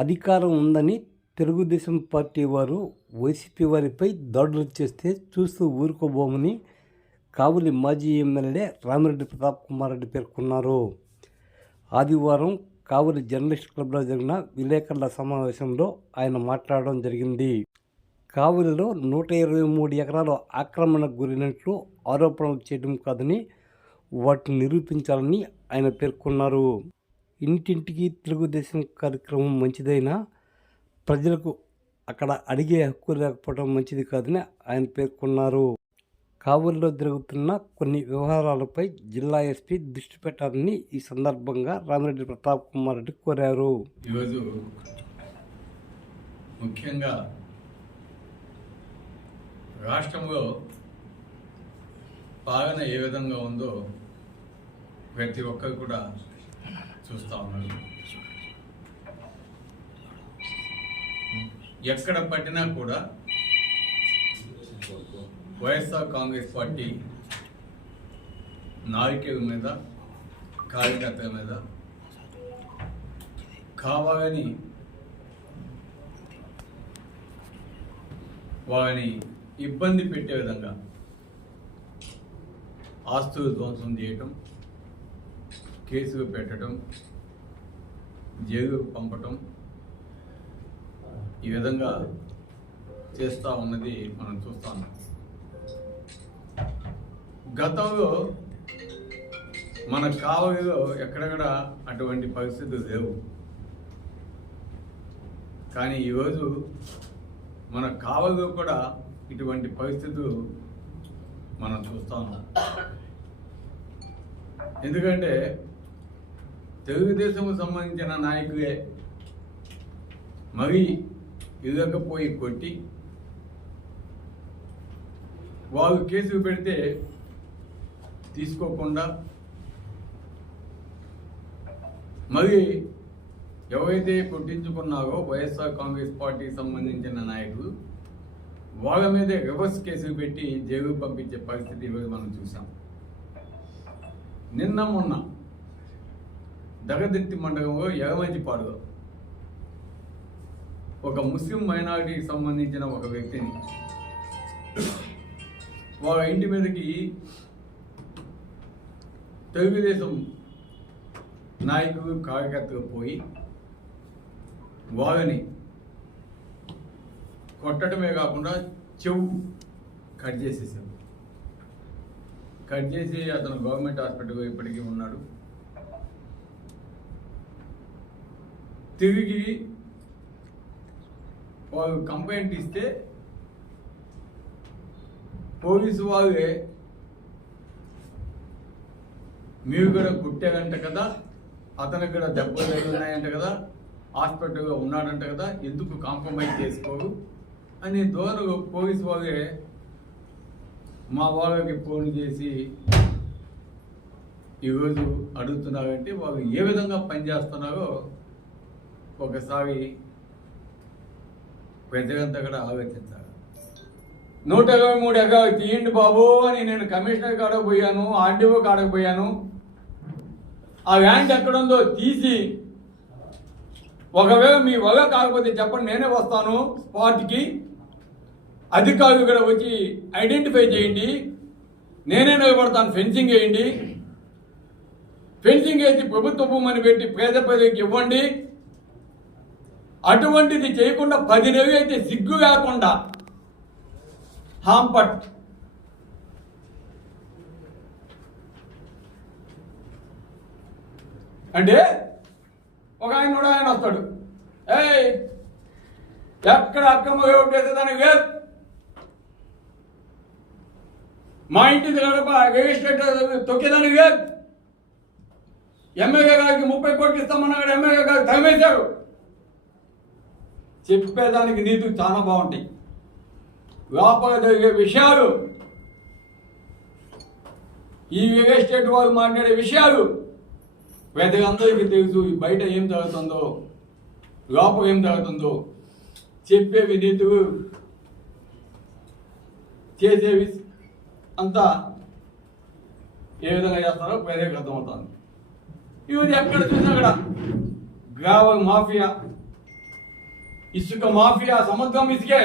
అధికారం ఉందని తెలుగుదేశం పార్టీ వారు వైసీపీ వారిపై దాడులు చేస్తే చూస్తూ ఊరుకోబోమని కావలి మాజీ ఎమ్మెల్యే రామిరెడ్డి ప్రతాప్ కుమార్ రెడ్డి పేర్కొన్నారు. ఆదివారం కావలి జర్నలిస్ట్ క్లబ్లో జరిగిన విలేకరుల సమావేశంలో ఆయన మాట్లాడడం జరిగింది. కావలిలో 123 ఎకరాలు ఆక్రమణకు గురైనట్లు ఆరోపణలు చేయడం కాదని వాటిని నిరూపించాలని ఆయన పేర్కొన్నారు. ఇంటింటికి తెలుగుదేశం కార్యక్రమం మంచిదైనా ప్రజలకు అక్కడ అడిగే హక్కు లేకపోవడం మంచిది కాదని ఆయన పేర్కొన్నారు. కావలిలో జరుగుతున్న కొన్ని వ్యవహారాలపై జిల్లా ఎస్పీ దృష్టి పెట్టాలని ఈ సందర్భంగా రామిరెడ్డి ప్రతాప్ కుమార్ రెడ్డి కోరారు. ఈరోజు ముఖ్యంగా రాష్ట్రంలో పాలన ఏ విధంగా ఉందో ప్రతి ఒక్కరు కూడా చూస్తూ ఉన్నారు. ఎక్కడ పట్టినా కూడా వైఎస్ఆర్ కాంగ్రెస్ పార్టీ నాయకుల మీద, కార్యకర్తల మీద కావాలని వారిని ఇబ్బంది పెట్టే విధంగా ఆస్తులు ధ్వంసం చేయటం, కేసులు పెట్టడం, జైలుకు పంపటం, ఈ విధంగా చేస్తూ ఉన్నది మనం చూస్తూ ఉన్నాం. గతంలో మన కావలిలో ఎక్కడెక్కడ అటువంటి పరిస్థితులు లేవు. కానీ ఈరోజు మన కావలిలో కూడా ఇటువంటి పరిస్థితులు మనం చూస్తూ ఉన్నాం. ఎందుకంటే తెలుగుదేశంకు సంబంధించిన నాయకులే మరీ ఇళ్ళకపోయి కొట్టి వాళ్ళు కేసులు పెడితే తీసుకోకుండా మరి ఎవరైతే కొట్టించుకున్నారో వైఎస్ఆర్ కాంగ్రెస్ పార్టీకి సంబంధించిన నాయకులు వాళ్ళ మీదే రివర్స్ కేసులు పెట్టి జైలు పంపించే పరిస్థితి ఈరోజు మనం చూసాం. నిన్న మొన్న దగదెత్తి మండలంలో ఎగమంచిపాడులో ఒక ముస్లిం మైనారిటీకి సంబంధించిన ఒక వ్యక్తిని వాళ్ళ ఇంటి మీదకి తెలుగుదేశం నాయకులు, కార్యకర్తలు పోయి వాళ్ళని కొట్టడమే కాకుండా చెవు కట్ చేసేసారు. కట్ చేసి అతను గవర్నమెంట్ హాస్పిటల్లో ఇప్పటికీ ఉన్నాడు. తిరిగి వాళ్ళు కంప్లైంట్ ఇస్తే పోలీసు వాళ్ళే మీరు కూడా కుట్టారంట కదా, అతనికి కూడా దెబ్బలు ఉన్నాయంట కదా, హాస్పిటల్లో ఉన్నాడంట కదా, ఎందుకు కాంప్రమైజ్ చేసుకోరు అని దూరంగా పోలీసు వాళ్ళే మా వాళ్ళకి ఫోన్ చేసి ఈరోజు అడుగుతున్నారంటే వాళ్ళు ఏ విధంగా పనిచేస్తున్నారో ఒకసారి ప్రజలంతా కూడా ఆలోచించాలి. 123 ఎకరాలు తీయండి బాబు అని నేను కమిషనర్ కాడకు పోయాను, ఆర్డీఓ కాడకు పోయాను. ఆ ల్యాండ్ ఎక్కడుందో తీసి, ఒకవేళ మీ వల్ల కాకపోతే చెప్పండి, నేనే వస్తాను స్పాట్కి, అధికారులు కూడా వచ్చి ఐడెంటిఫై చేయండి, నేనే నిలబడతాను, ఫెన్సింగ్ వేయండి, ఫెన్సింగ్ వేసి ప్రభుత్వ భూమిని పెట్టి పేద ప్రజలకు ఇవ్వండి. అటువంటిది చేయకుండా 10 నెలలు అయితే సిగ్గు కాకుండా హాంపట్ అంటే ఒక ఆయన వస్తాడు, ఎక్కడ అక్కమ్మ ఓటేస్తే దానికి లేదు, మా ఇంటి రిజిస్ట్రేటర్ తొక్కేదానికి లేదు, ఎమ్మెల్యే గారికి 30 కోట్లు ఇస్తామన్నాడు, ఎమ్మెల్యే గారికి తగిమేశాడు. చెప్పేదానికి నీతులు చాలా బాగుంటాయి. లోపల జరిగే విషయాలు, ఈ రియల్ ఎస్టేట్ వాళ్ళు మాట్లాడే విషయాలు పెద్దలందరికీ తెలుసు. బయట ఏం జరుగుతుందో, లోపల ఏం జరుగుతుందో చెప్పేవి నీతులు, చేసేవి అంతా ఏ విధంగా చేస్తారో ప్రజలకు అర్థమవుతుంది. ఇవి ఎక్కడ చూసినా అక్కడ గ్రావల్ మాఫియా, ఇసుక మాఫియా సముద్రం ఇసుకే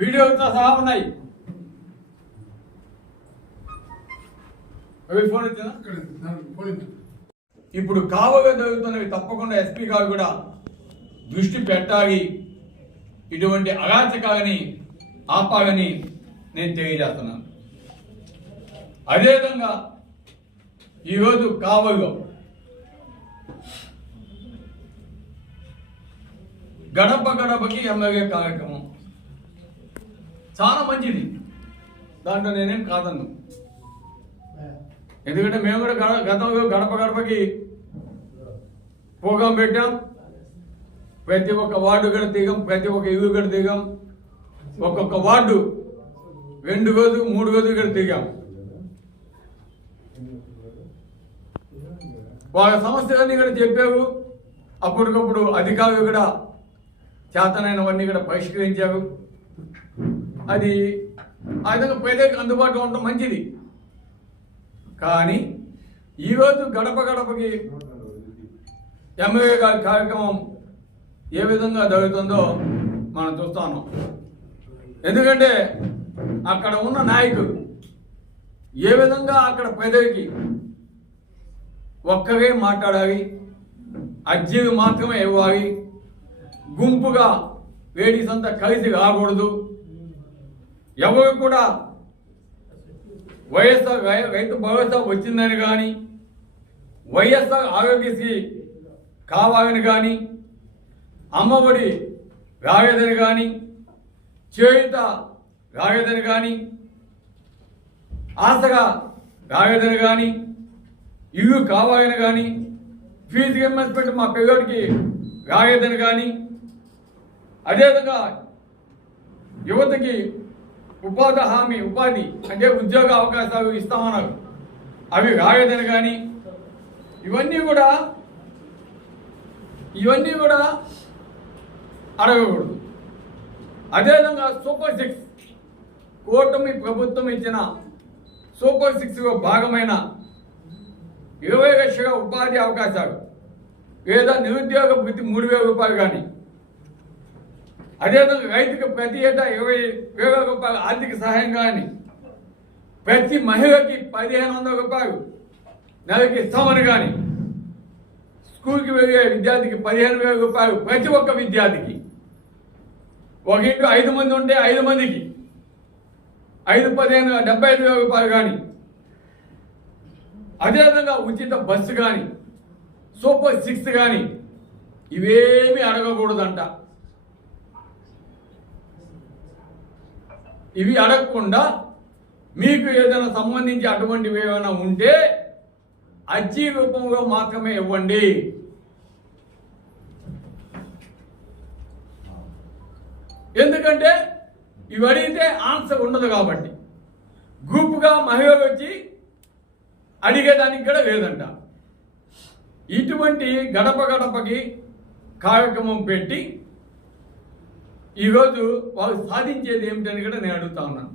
వీడియోతో సహా ఉన్నాయి. అవి ఫోన్ ఇప్పుడు కావగా జరుగుతున్నవి తప్పకుండా ఎస్పీ గారు కూడా దృష్టి పెట్టాలి, ఇటువంటి అరాచకాలని ఆపాలని నేను తెలియజేస్తున్నాను. అదేవిధంగా ఈరోజు కావలో గడప గడపకి ఎమ్మెల్యే కార్యక్రమం చాలా మంచిది, దాంట్లో నేనేం కాదన్ను. ఎందుకంటే మేము కూడా గతంలో గడప గడపకి ప్రోగ్రాం పెట్టాం. ప్రతి ఒక్క వార్డు కూడా దిగాం, ప్రతి ఒక్క ఇల్లు కూడా దిగాం. ఒక్కొక్క వార్డు 2 రోజులు 3 రోజులు కూడా దిగాం. వాళ్ళ సమస్యలన్నీ కూడా చెప్పారు. అప్పటికప్పుడు అధికారులు కూడా చేతనైనవన్నీ కూడా పరిష్కరించారు. అది ఆ విధంగా ప్రజలకు అందుబాటులో ఉండడం మంచిది. కానీ ఈరోజు గడప గడపకి ఎమ్మెల్యే గారి కార్యక్రమం ఏ విధంగా జరుగుతుందో మనం చూస్తాను. ఎందుకంటే అక్కడ ఉన్న నాయకులు ఏ విధంగా అక్కడ ప్రజలకి ఒక్కరే మాట్లాడాలి, అర్జీలు మాత్రమే ఇవ్వాలి, గుంపుగా లేడీస్ అంతా కలిసి రాకూడదు, ఎవరు కూడా వైఎస్ఆర్ రైతు భరోసా వచ్చిందని కానీ వైఎస్ఆర్ ఆరోగ్యశ్రీ కావాలని కానీ అమ్మఒడి రాలేదని కానీ చేయుత రాలేదని కానీ ఆశగా రాలేదని కానీ ఇల్లు కావాలని కానీ ఫీజు రియంబర్స్మెంట్ మా పిల్లడికి రాలేదని కానీ అదేవిధంగా యువతకి ఉపాధి హామీ ఉపాధి అంటే ఉద్యోగ అవకాశాలు ఇస్తామన్నారు, అవి రాలేదని కానీ ఇవన్నీ కూడా అడగకూడదు. అదేవిధంగా సూపర్ 6 కూటమి ప్రభుత్వం ఇచ్చిన సూపర్ 6లో భాగమైన 20 లక్షల ఉపాధి అవకాశాలు లేదా నిరుద్యోగ వృత్తి 3,000 రూపాయలు కానీ, అదేవిధంగా రైతుకు ప్రతి ఏటా 20,000 రూపాయల ఆర్థిక సహాయం కానీ, ప్రతి మహిళకి 1,500 రూపాయలు నెలకి ఇస్తామని కానీ, స్కూల్కి వెళ్ళే విద్యార్థికి 15,000 రూపాయలు ప్రతి ఒక్క విద్యార్థికి, ఒక ఇంట్లో 5 మంది ఉంటే 5 మందికి 5-15 75,000 రూపాయలు కానీ, అదేవిధంగా ఉచిత బస్సు కానీ, సూపర్ 6 కానీ ఇవేమీ అడగకూడదంట. ఇవి అడగకుండా మీకు ఏదైనా సంబంధించి అటువంటివి ఏమైనా ఉంటే అర్జీ రూపంలో మాత్రమే ఇవ్వండి. ఎందుకంటే ఇవి అడిగితే ఆన్సర్ ఉండదు కాబట్టి గ్రూప్గా మహిళలు వచ్చి అడిగేదానికి కూడా లేదంట. ఇటువంటి గడప గడపకి కార్యక్రమం పెట్టి ఈరోజు వాళ్ళు సాధించేది ఏమిటని కూడా నేను అడుగుతా ఉన్నాను.